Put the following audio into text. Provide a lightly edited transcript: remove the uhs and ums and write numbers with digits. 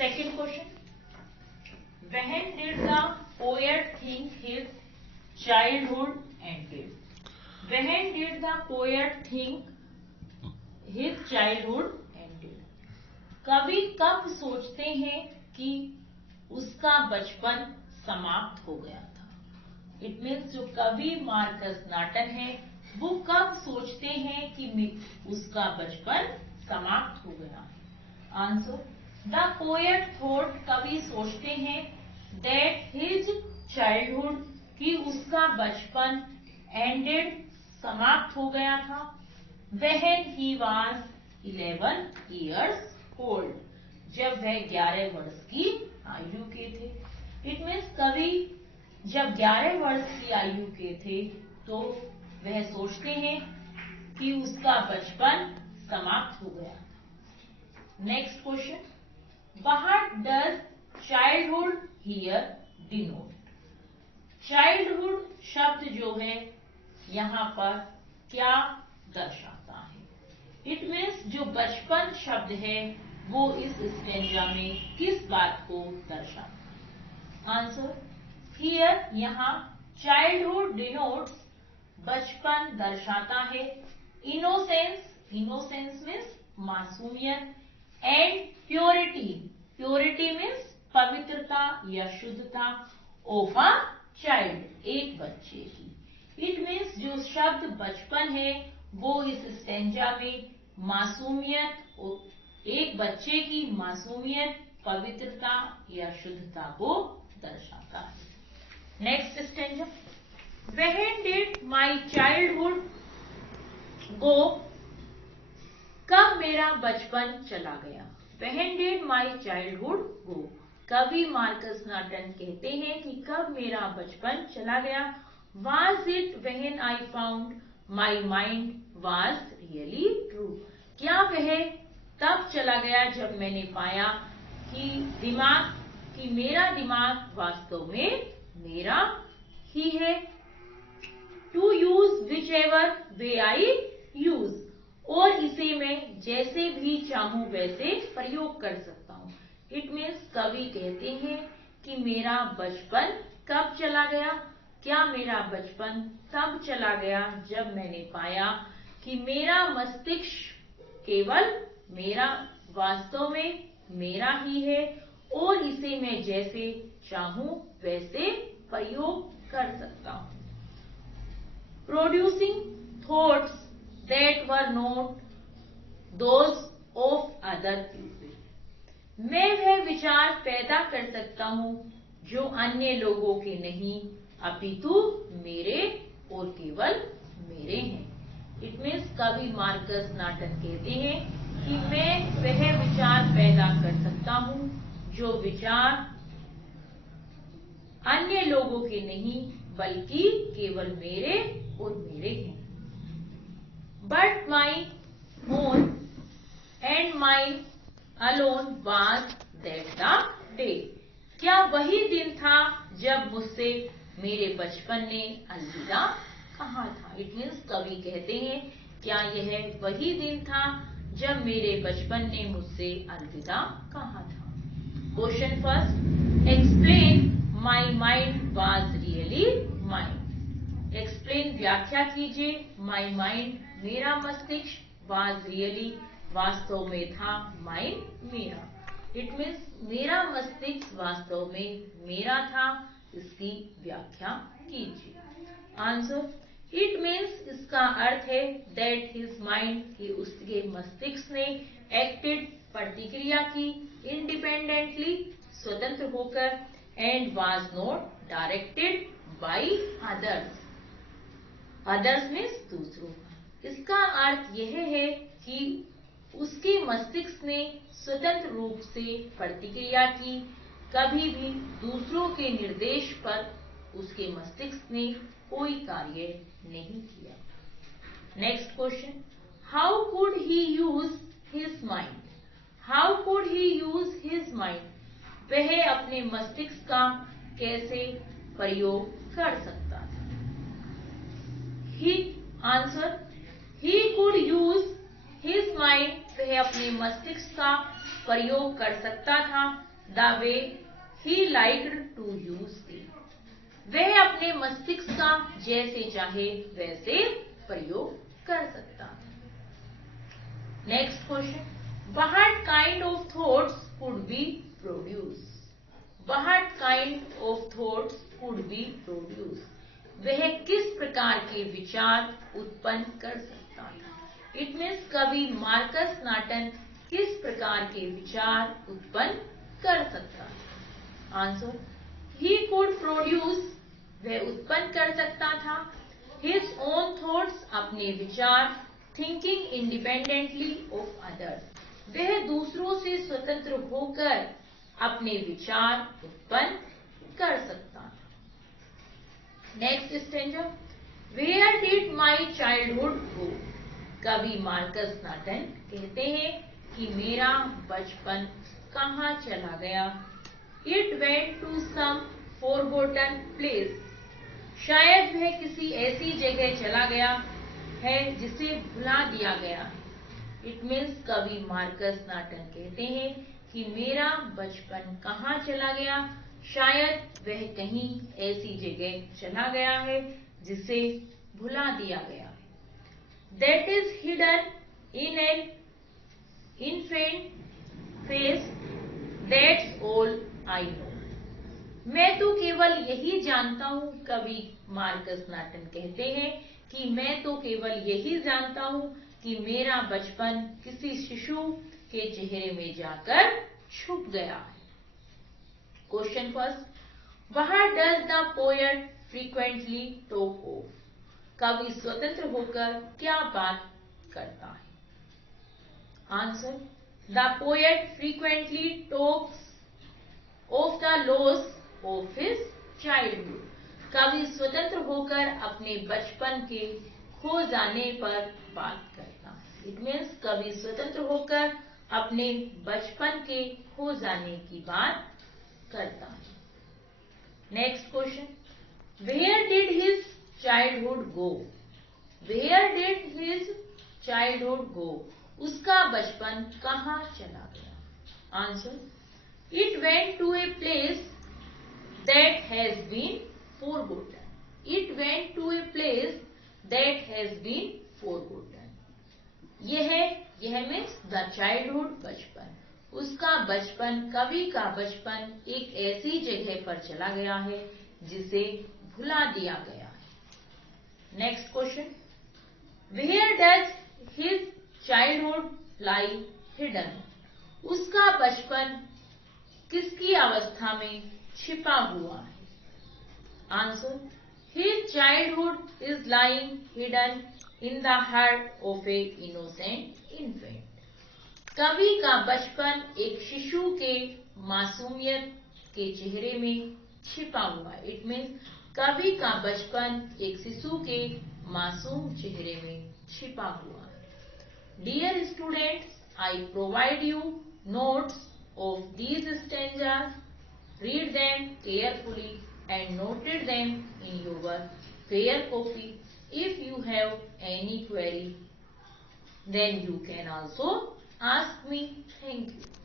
Second question. When did the poet think his childhood ended? When did the poet think his childhood ended? कवि कब सोचते हैं कि उसका बचपन समाप्त हो गया था? इट मीन्स जो कवि मार्कस नॉटन है वो कब सोचते हैं कि उसका बचपन समाप्त हो गया है? आंसर, द पोएट थॉट, कवि सोचते हैं, दैट हिज चाइल्डहुड, कि उसका बचपन एंडेड, समाप्त हो गया था, when he was 11 years old, जब वह 11 वर्ष की आयु के थे। इट मीन्स कवि जब 11 वर्ष की आयु के थे तो वह सोचते हैं कि उसका बचपन समाप्त हो गया था। Next question, what does childhood here denote? Childhood शब्द जो है यहाँ पर क्या दर्शाता है? इट मीन्स जो बचपन शब्द है वो इस स्टेंजा में किस बात को दर्शाता है? आंसर, हियर, यहाँ, चाइल्डहुड डिनोट्स, बचपन दर्शाता है, इनोसेंस, इनोसेंस मीन्स मासूमियत, एंड प्योरिटी, प्योरिटी मीन्स पवित्रता या शुद्धता, ऑफ अ चाइल्ड, एक बच्चे की। इट मीन्स जो शब्द बचपन है वो इस स्टेंजा में मासूमियत, एक बच्चे की मासूमियत, पवित्रता या शुद्धता को दर्शाता है। Next stanza, when did my childhood गो? कब मेरा बचपन चला गया? When did my childhood go? कवि मार्कस नॉटन कहते हैं कि कब मेरा बचपन चला गया। Was it when I found my mind was really true? क्या वह तब चला गया जब मैंने पाया कि मेरा दिमाग वास्तव में मेरा ही है। To use whichever way I use, और इसे मैं जैसे भी चाहूं वैसे प्रयोग कर सकता हूं। इट मीन्स कवि कहते हैं कि मेरा बचपन कब चला गया? क्या मेरा बचपन तब चला गया जब मैंने पाया कि मेरा मस्तिष्क केवल मेरा, वास्तव में मेरा ही है, और इसे मैं जैसे चाहूं वैसे प्रयोग कर सकता हूं। Producing thoughts that were not those of other people, मैं वह विचार पैदा कर सकता हूं जो अन्य लोगों के नहीं अपितु मेरे और केवल मेरे हैं। इट मीन्स कवि मार्कस नॉटन कहते हैं कि मैं वह विचार पैदा कर सकता हूं जो विचार अन्य लोगों के नहीं बल्कि केवल मेरे और मेरे हैं। But my own and my alone was that the day, क्या वही दिन था जब मुझसे मेरे बचपन ने अलविदा कहा था? इट मीन्स कवि कहते हैं क्या यह वही दिन था जब मेरे बचपन ने मुझसे अलविदा कहा था। Question first, explain my mind was really mind. Explain, व्याख्या कीजिए, माई माइंड, मेरा मस्तिष्क, वाज रियली, वास्तव में था, माइंड, मेरा। इट मीन्स मेरा मस्तिष्क वास्तव में मेरा था, इसकी व्याख्या कीजिए। आंसर, इट मीन्स, इसका अर्थ है दैट हिज माइंड, कि उसके मस्तिष्क ने एक्टेड, प्रतिक्रिया की, इंडिपेंडेंटली, स्वतंत्र होकर, and was not directed by others. Others means दूसरों। इसका अर्थ यह है कि उसके मस्तिष्क ने स्वतंत्र रूप से प्रतिक्रिया की, कभी भी दूसरों के निर्देश पर उसके मस्तिष्क ने कोई कार्य नहीं किया। Next question, how could he use his mind? How could he use his mind? वह अपने मस्तिष्क का कैसे प्रयोग कर सकता था? He, answer, he could use his mind, वह अपने मस्तिष्क का प्रयोग कर सकता था the way he liked to use it. वह अपने मस्तिष्क का जैसे चाहे वैसे प्रयोग कर सकता है। Next question, what kind of thoughts could be produced? What kind of thoughts could be produced? वह किस प्रकार के विचार उत्पन्न कर सकता है? इट मीन्स कवि मार्कस नॉटन किस प्रकार के विचार उत्पन्न कर सकता है? आंसर, ही कुड प्रोड्यूस, वह उत्पन्न कर सकता था हिज ओन थॉट्स, अपने विचार, थिंकिंग इंडिपेंडेंटली ऑफ अदर्स, वह दूसरों से स्वतंत्र होकर अपने विचार उत्पन्न कर सकता था। Next stanza, where did my childhood go? कवि मार्कस नॉटन कहते हैं कि मेरा बचपन कहाँ चला गया? It went to some forgotten place, शायद वह किसी ऐसी जगह चला गया है जिसे भुला दिया गया है। इट मीन्स कवि मार्कस नॉटन कहते हैं कि मेरा बचपन कहाँ चला गया, शायद वह कहीं ऐसी जगह चला गया है जिसे भुला दिया गया है। That is hidden in an infant face, that's all I know. मैं तो केवल यही जानता हूँ, कवि मार्कस नॉटन कहते हैं कि मैं तो केवल यही जानता हूँ कि मेरा बचपन किसी शिशु के चेहरे में जाकर छुप गया है। Question first, what does the poet frequently talk of? कवि स्वतंत्र होकर क्या बात करता है? Answer, the poet frequently talks of the loss of his childhood, कवि स्वतंत्र होकर अपने बचपन के खो जाने पर बात करता है। इट मीन्स कवि स्वतंत्र होकर अपने बचपन के खो जाने की बात करता है। Next question, where did his childhood go? Where did his childhood go? उसका बचपन कहाँ चला गया? Answer, it went to a place that has been forgotten. It went to a place that has been forgotten. यह means the childhood, बचपन, उसका बचपन, कवि का बचपन एक ऐसी जगह पर चला गया है जिसे भुला दिया गया है। Next question, where does his childhood lie hidden? उसका बचपन किसकी अवस्था में छिपा हुआ है? Answer, his childhood is lying hidden in the heart of a innocent infant. कवि का बचपन एक शिशु के मासूमियत के चेहरे में छिपा हुआ है। इट मीन्स कवि का बचपन एक शिशु के मासूम चेहरे में छिपा हुआ है। Dear students, I provide you notes of these stanzas, read them carefully and noted them in your fair copy. If you have any query, then you can also ask me. Thank you.